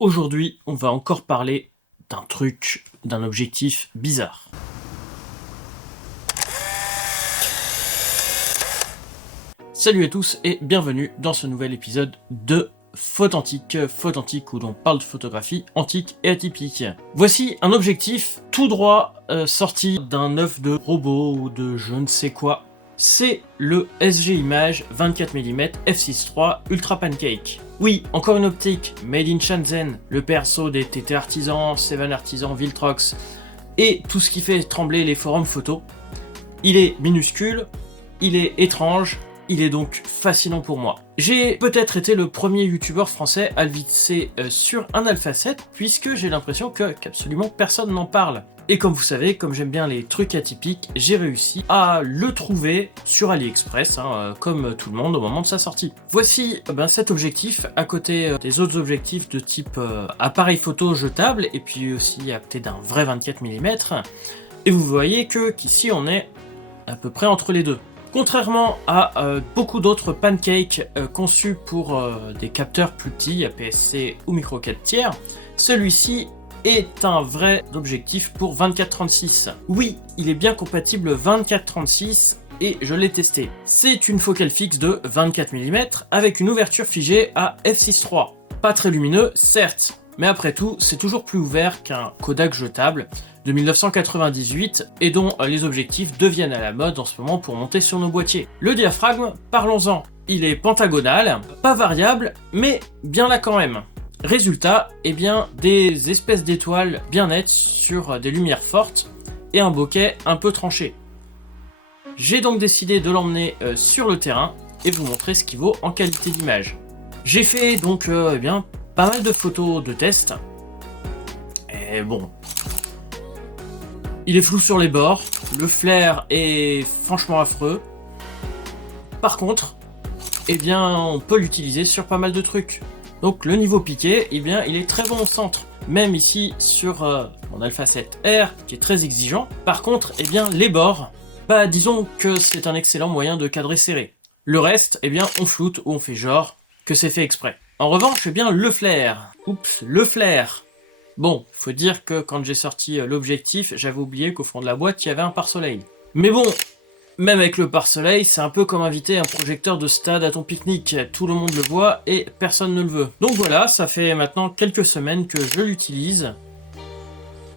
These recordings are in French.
Aujourd'hui, on va encore parler d'un truc, d'un objectif bizarre. Salut à tous et bienvenue dans ce nouvel épisode de Photantique où l'on parle de photographie antique et atypique. Voici un objectif tout droit sorti d'un œuf de robot ou de je ne sais quoi. C'est le SG Image 24 mm f6.3 Ultra Pancake. Oui, encore une optique made in Shenzhen, le perso des TT Artisans, Seven Artisans, Viltrox et tout ce qui fait trembler les forums photos. Il est minuscule, il est étrange, il est donc fascinant pour moi. J'ai peut-être été le premier youtubeur français à le visser sur un Alpha 7 puisque j'ai l'impression qu'absolument personne n'en parle. Et comme vous savez, comme j'aime bien les trucs atypiques, j'ai réussi à le trouver sur AliExpress, comme tout le monde au moment de sa sortie. Voici cet objectif à côté des autres objectifs de type appareil photo jetable et puis aussi à côté d'un vrai 24 mm. Et vous voyez qu'ici on est à peu près entre les deux. Contrairement à beaucoup d'autres pancakes conçus pour des capteurs plus petits, APS-C ou micro 4 tiers, celui-ci est un vrai objectif pour 24-36. Oui, il est bien compatible 24-36 et je l'ai testé. C'est une focale fixe de 24 mm avec une ouverture figée à f6.3. Pas très lumineux, certes, mais après tout, c'est toujours plus ouvert qu'un Kodak jetable de 1998 et dont les objectifs deviennent à la mode en ce moment pour monter sur nos boîtiers. Le diaphragme, parlons-en. Il est pentagonal, pas variable, mais bien là quand même. Résultat, des espèces d'étoiles bien nettes sur des lumières fortes et un bokeh un peu tranché. J'ai donc décidé de l'emmener sur le terrain et vous montrer ce qu'il vaut en qualité d'image. J'ai fait donc pas mal de photos de test. Et bon, il est flou sur les bords, le flair est franchement affreux. Par contre, on peut l'utiliser sur pas mal de trucs. Donc le niveau piqué, il est très bon au centre. Même ici sur mon Alpha 7R, qui est très exigeant. Par contre, les bords, disons que c'est un excellent moyen de cadrer serré. Le reste, on floute ou on fait genre que c'est fait exprès. En revanche, le flair. Oups, le flair. Bon, faut dire que quand j'ai sorti l'objectif, j'avais oublié qu'au fond de la boîte, il y avait un pare-soleil. Mais bon, même avec le pare-soleil, c'est un peu comme inviter un projecteur de stade à ton pique-nique. Tout le monde le voit et personne ne le veut. Donc voilà, ça fait maintenant quelques semaines que je l'utilise.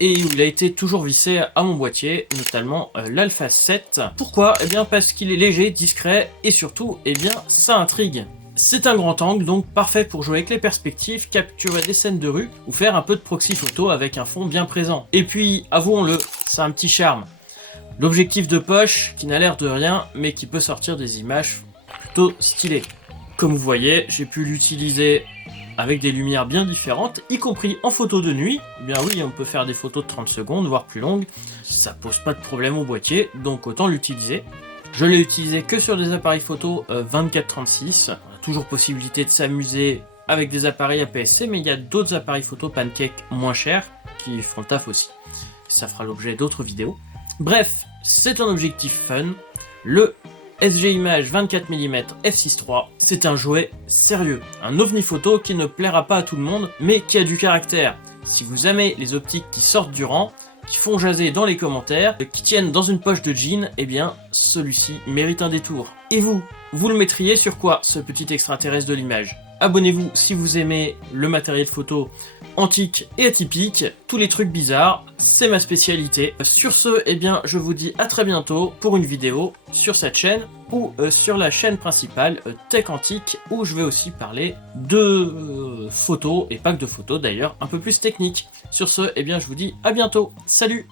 Et il a été toujours vissé à mon boîtier, notamment l'Alpha 7. Pourquoi ? Parce qu'il est léger, discret et surtout, ça intrigue. C'est un grand angle, donc parfait pour jouer avec les perspectives, capturer des scènes de rue ou faire un peu de proxy photo avec un fond bien présent. Et puis, avouons-le, c'est un petit charme. L'objectif de poche qui n'a l'air de rien, mais qui peut sortir des images plutôt stylées. Comme vous voyez, j'ai pu l'utiliser avec des lumières bien différentes, y compris en photo de nuit. Oui, on peut faire des photos de 30 secondes, voire plus longues. Ça pose pas de problème au boîtier, donc autant l'utiliser. Je l'ai utilisé que sur des appareils photo 24-36. On a toujours possibilité de s'amuser avec des appareils APS-C, mais il y a d'autres appareils photo pancake moins chers qui font le taf aussi. Ça fera l'objet d'autres vidéos. Bref, c'est un objectif fun. Le SG Image 24 mm f6.3, c'est un jouet sérieux. Un ovni photo qui ne plaira pas à tout le monde, mais qui a du caractère. Si vous aimez les optiques qui sortent du rang, qui font jaser dans les commentaires, qui tiennent dans une poche de jean, celui-ci mérite un détour. Et vous le mettriez sur quoi, ce petit extraterrestre de l'image ? Abonnez-vous si vous aimez le matériel photo antique et atypique, tous les trucs bizarres, c'est ma spécialité. Sur ce, je vous dis à très bientôt pour une vidéo sur cette chaîne ou sur la chaîne principale Tech Antique où je vais aussi parler de photos et pas que de photos d'ailleurs, un peu plus techniques. Sur ce, je vous dis à bientôt. Salut!